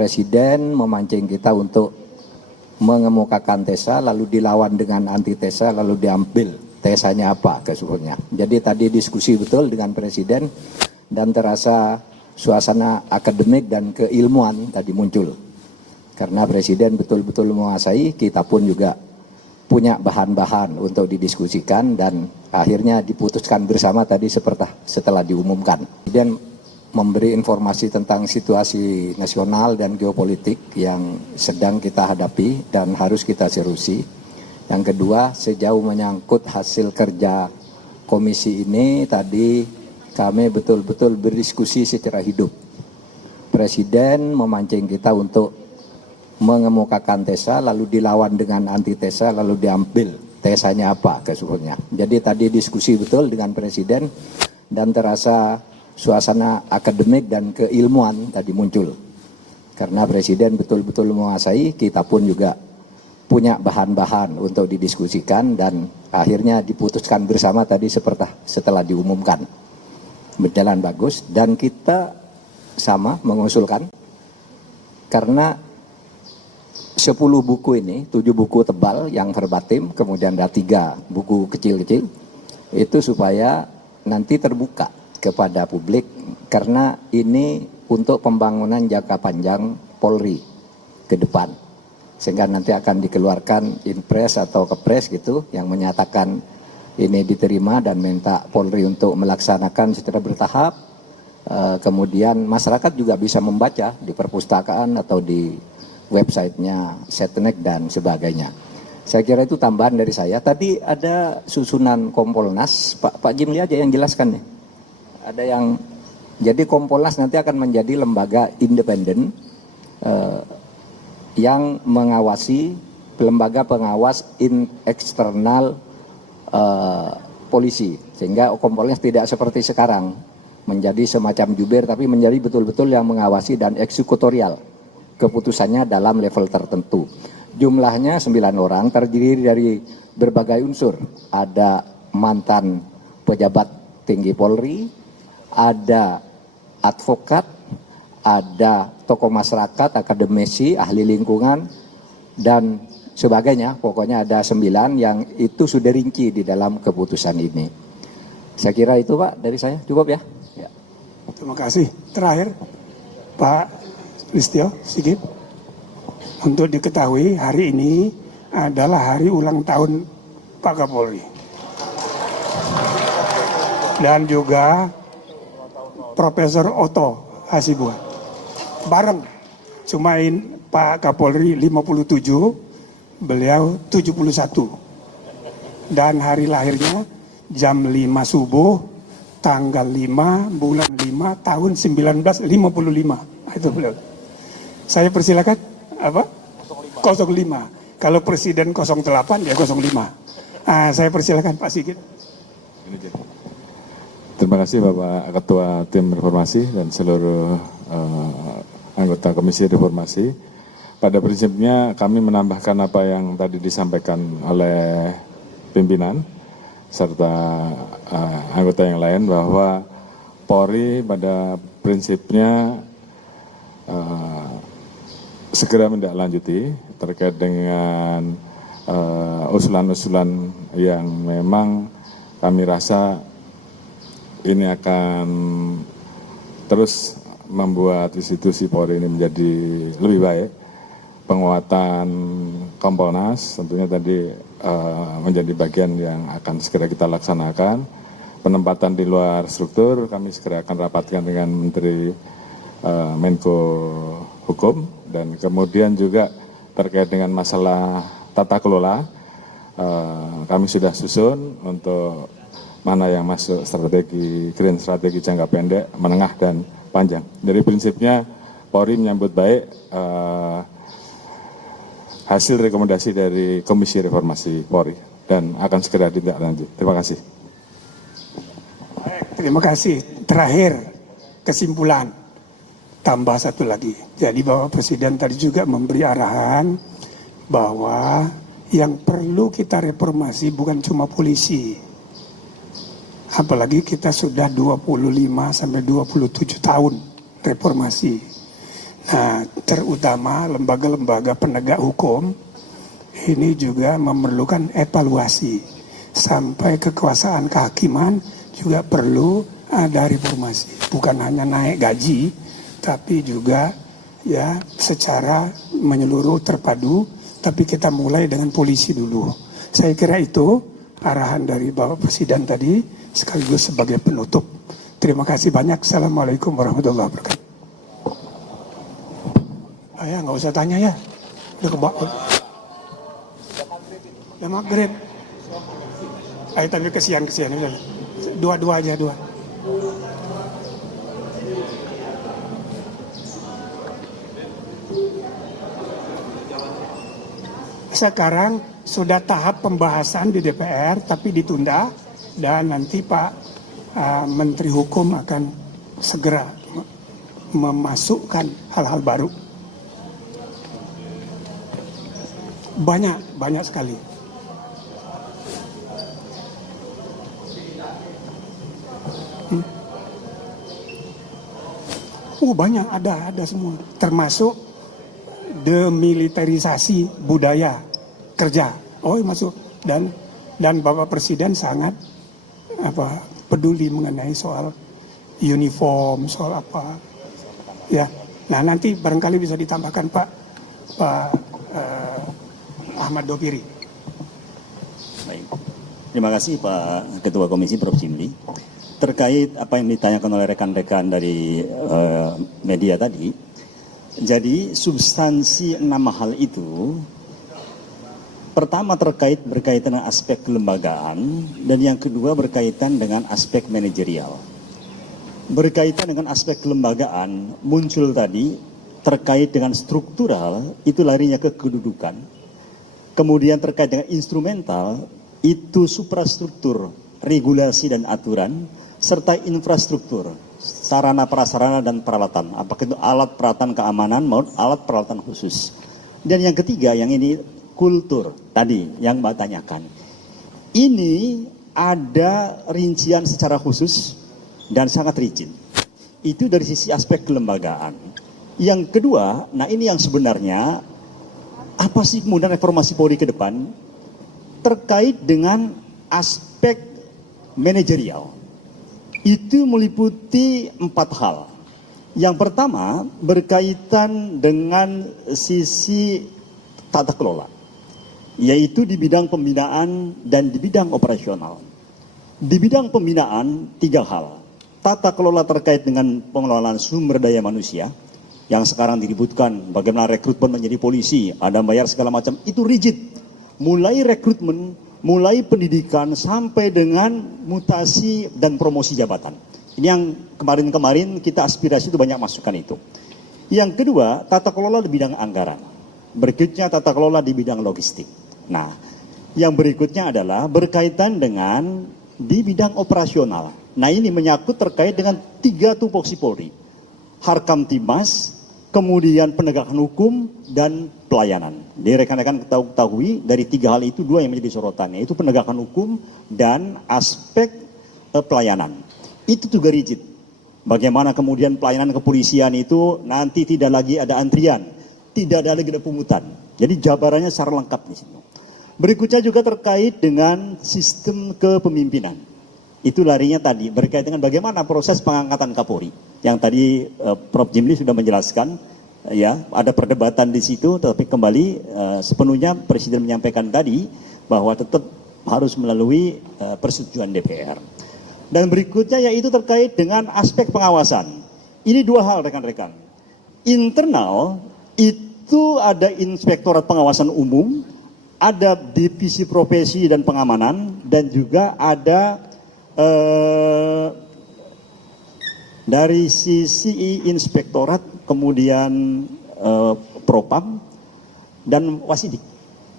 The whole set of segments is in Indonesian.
Presiden memancing kita untuk mengemukakan tesa, lalu dilawan dengan antitesa, lalu diambil tesanya apa keseluruhannya. Jadi tadi diskusi betul dengan Presiden dan terasa suasana akademik dan keilmuan tadi muncul. Karena Presiden betul-betul menguasai, kita pun juga punya bahan-bahan untuk didiskusikan dan akhirnya diputuskan bersama tadi seperti setelah diumumkan. Presiden memberi informasi tentang situasi nasional dan geopolitik yang sedang kita hadapi dan harus kita seriusi. Yang kedua, sejauh menyangkut hasil kerja komisi ini, tadi kami betul-betul berdiskusi secara hidup. Presiden memancing kita untuk mengemukakan tesa, lalu dilawan dengan antitesa, lalu diambil tesanya apa keseluruhannya. Jadi tadi diskusi betul dengan Presiden dan terasa suasana akademik dan keilmuan tadi muncul. Karena Presiden betul-betul menguasai, kita pun juga punya bahan-bahan untuk didiskusikan dan akhirnya diputuskan bersama tadi seperti setelah diumumkan. Berjalan bagus dan kita sama mengusulkan karena 10 buku ini, 7 buku tebal yang verbatim, kemudian ada 3 buku kecil-kecil, itu supaya nanti terbuka kepada publik karena ini untuk pembangunan jangka panjang Polri ke depan. Sehingga nanti akan dikeluarkan impres atau kepres gitu yang menyatakan ini diterima dan minta Polri untuk melaksanakan secara bertahap. Kemudian masyarakat juga bisa membaca di perpustakaan atau di websitenya Setnek dan sebagainya. Saya kira itu tambahan dari saya. Tadi ada susunan Kompolnas, Pak Jimli aja yang jelaskan nih. Ada yang, jadi Kompolnas nanti akan menjadi lembaga independen yang mengawasi, lembaga pengawas eksternal polisi. Sehingga Kompolnas tidak seperti sekarang, menjadi semacam jubir, tapi menjadi betul-betul yang mengawasi dan eksekutorial. Keputusannya dalam level tertentu. Jumlahnya 9 orang, terdiri dari berbagai unsur. Ada mantan pejabat tinggi Polri, ada advokat, ada tokoh masyarakat, akademisi, ahli lingkungan, dan sebagainya. Pokoknya ada 9 yang itu sudah rinci di dalam keputusan ini. Saya kira itu Pak dari saya, cukup ya? Terima kasih. Terakhir, Pak Listio Sigit, untuk diketahui hari ini adalah hari ulang tahun Pak Kapolri. Dan juga Profesor Otto Hasibuan. Bareng, cumain Pak Kapolri 57, beliau 71. Dan hari lahirnya jam 5 subuh, tanggal 5, bulan 5, tahun 1955. Itu beliau. Saya persilakan apa? 05. Kalau Presiden 08 ya 05. Saya persilakan Pak Sigit. Terima kasih Bapak Ketua Tim Reformasi dan seluruh anggota Komisi Reformasi. Pada prinsipnya kami menambahkan apa yang tadi disampaikan oleh pimpinan serta anggota yang lain bahwa Polri pada prinsipnya segera menindaklanjuti terkait dengan usulan-usulan yang memang kami rasa ini akan terus membuat institusi Polri ini menjadi lebih baik. Penguatan Kompolnas tentunya tadi menjadi bagian yang akan segera kita laksanakan. Penempatan di luar struktur kami segera akan rapatkan dengan Menteri Menko Hukum, dan kemudian juga terkait dengan masalah tata kelola kami sudah susun untuk mana yang masuk strategi green, strategi jangka pendek, menengah dan panjang. Dari prinsipnya Polri menyambut baik hasil rekomendasi dari Komisi Reformasi Polri dan akan segera ditindaklanjuti. Terima kasih. Terima kasih. Terakhir kesimpulan. Tambah satu lagi. Jadi Bapak Presiden tadi juga memberi arahan bahwa yang perlu kita reformasi bukan cuma polisi. Apalagi kita sudah 25 sampai 27 tahun reformasi. terutama lembaga-lembaga penegak hukum ini juga memerlukan evaluasi. Sampai kekuasaan kehakiman juga perlu ada reformasi. Bukan hanya naik gaji, tapi juga ya secara menyeluruh terpadu. Tapi kita mulai dengan polisi dulu. Saya kira itu arahan dari Bapak Presiden tadi sekaligus sebagai penutup. Terima kasih banyak. Assalamualaikum warahmatullahi wabarakatuh. Ya nggak usah tanya ya. Udah kebak. Ya maghrib. Ayo tapi kesian. Dua aja. Sekarang sudah tahap pembahasan di DPR tapi ditunda dan nanti Pak Menteri Hukum akan segera memasukkan hal-hal baru. Banyak sekali. Banyak, ada semua. Termasuk demilitarisasi budaya kerja. Masuk. Dan Bapak Presiden sangat peduli mengenai soal uniform, soal apa. Ya. Nah, nanti barangkali bisa ditambahkan Pak Ahmad Dopiri. Baik. Terima kasih Pak Ketua Komisi Prof. Jimli. Terkait apa yang ditanyakan oleh rekan-rekan dari media tadi, jadi substansi 6 hal itu, pertama berkaitan dengan aspek kelembagaan, dan yang kedua berkaitan dengan aspek manajerial. Berkaitan dengan aspek kelembagaan, muncul tadi terkait dengan struktural, itu larinya ke kedudukan. Kemudian terkait dengan instrumental, itu suprastruktur, regulasi dan aturan, serta infrastruktur, sarana prasarana dan peralatan, apakah itu alat peralatan keamanan maupun alat peralatan khusus. Dan yang ketiga, yang ini kultur tadi yang Mbak tanyakan. Ini ada rincian secara khusus dan sangat rigid. Itu dari sisi aspek kelembagaan. Yang kedua, nah ini yang sebenarnya apa sih kemudian reformasi Polri ke depan terkait dengan aspek manajerial. Itu meliputi 4 hal. Yang pertama berkaitan dengan sisi tata kelola, yaitu di bidang pembinaan dan di bidang operasional. Di bidang pembinaan 3 hal. Tata kelola terkait dengan pengelolaan sumber daya manusia, yang sekarang diributkan bagaimana rekrutmen menjadi polisi, ada bayar segala macam, itu rigid. Mulai rekrutmen, mulai pendidikan sampai dengan mutasi dan promosi jabatan. Ini yang kemarin-kemarin kita aspirasi itu banyak masukan itu. Yang kedua, tata kelola di bidang anggaran. Berikutnya tata kelola di bidang logistik. Nah, yang berikutnya adalah berkaitan dengan di bidang operasional. Nah, ini menyangkut terkait dengan 3 tupoksi Polri. Harkamtibmas, kemudian penegakan hukum dan pelayanan. Jadi rekan-rekan ketahui dari 3 hal itu 2 yang menjadi sorotan, yaitu penegakan hukum dan aspek pelayanan. Itu juga rigid. Bagaimana kemudian pelayanan kepolisian itu nanti tidak lagi ada antrian, tidak ada lagi ada pungutan. Jadi jabarannya secara lengkap di situ. Berikutnya juga terkait dengan sistem kepemimpinan. Itu larinya tadi berkaitan dengan bagaimana proses pengangkatan Kapolri. Yang tadi Prof. Jimli sudah menjelaskan, ya ada perdebatan di situ, tetapi kembali sepenuhnya Presiden menyampaikan tadi bahwa tetap harus melalui persetujuan DPR. Dan berikutnya yaitu terkait dengan aspek pengawasan. Ini 2 hal rekan-rekan. Internal itu ada Inspektorat Pengawasan Umum, ada Divisi Profesi dan Pengamanan, dan juga ada dari sisi Inspektorat, kemudian Propam, dan Wasidik.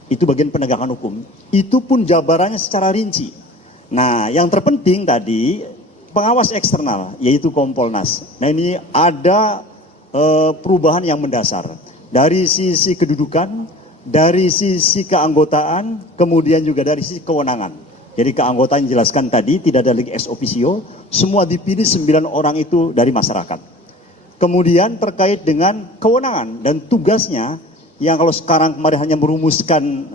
Itu bagian penegakan hukum. Itu pun jabarannya secara rinci. Nah, yang terpenting tadi pengawas eksternal, yaitu Kompolnas. Nah, ini ada perubahan yang mendasar. Dari sisi kedudukan, dari sisi keanggotaan, kemudian juga dari sisi kewenangan. Jadi keanggotaan dijelaskan tadi, tidak ada lagi ex officio, semua dipilih 9 orang itu dari masyarakat. Kemudian terkait dengan kewenangan dan tugasnya yang kalau sekarang kemarin hanya merumuskan,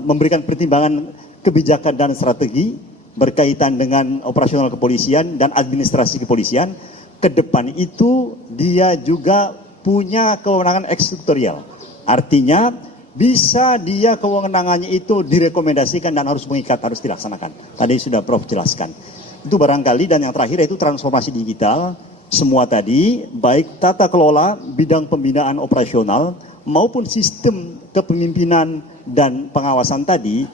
memberikan pertimbangan kebijakan dan strategi berkaitan dengan operasional kepolisian dan administrasi kepolisian, ke depan itu dia juga punya kewenangan eksekutorial. Artinya bisa dia kewenangannya itu direkomendasikan dan harus mengikat, harus dilaksanakan. Tadi sudah Prof jelaskan. Itu barangkali, dan yang terakhir yaitu transformasi digital. Semua tadi, baik tata kelola, bidang pembinaan operasional, maupun sistem kepemimpinan dan pengawasan tadi,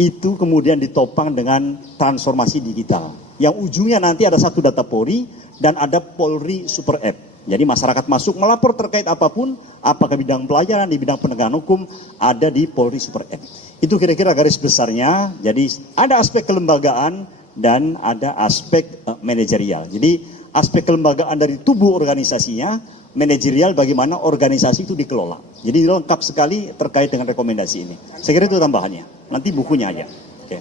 itu kemudian ditopang dengan transformasi digital. Yang ujungnya nanti ada satu data Polri dan ada Polri Super App. Jadi masyarakat masuk melapor terkait apapun, apakah bidang pelayanan, di bidang penegakan hukum, ada di Polri Super App. Itu kira-kira garis besarnya. Jadi ada aspek kelembagaan dan ada aspek manajerial. Jadi aspek kelembagaan dari tubuh organisasinya, manajerial bagaimana organisasi itu dikelola. Jadi lengkap sekali terkait dengan rekomendasi ini. Saya kira itu tambahannya. Nanti bukunya aja. Oke.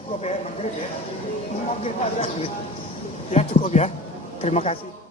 Ya cukup ya. Terima kasih.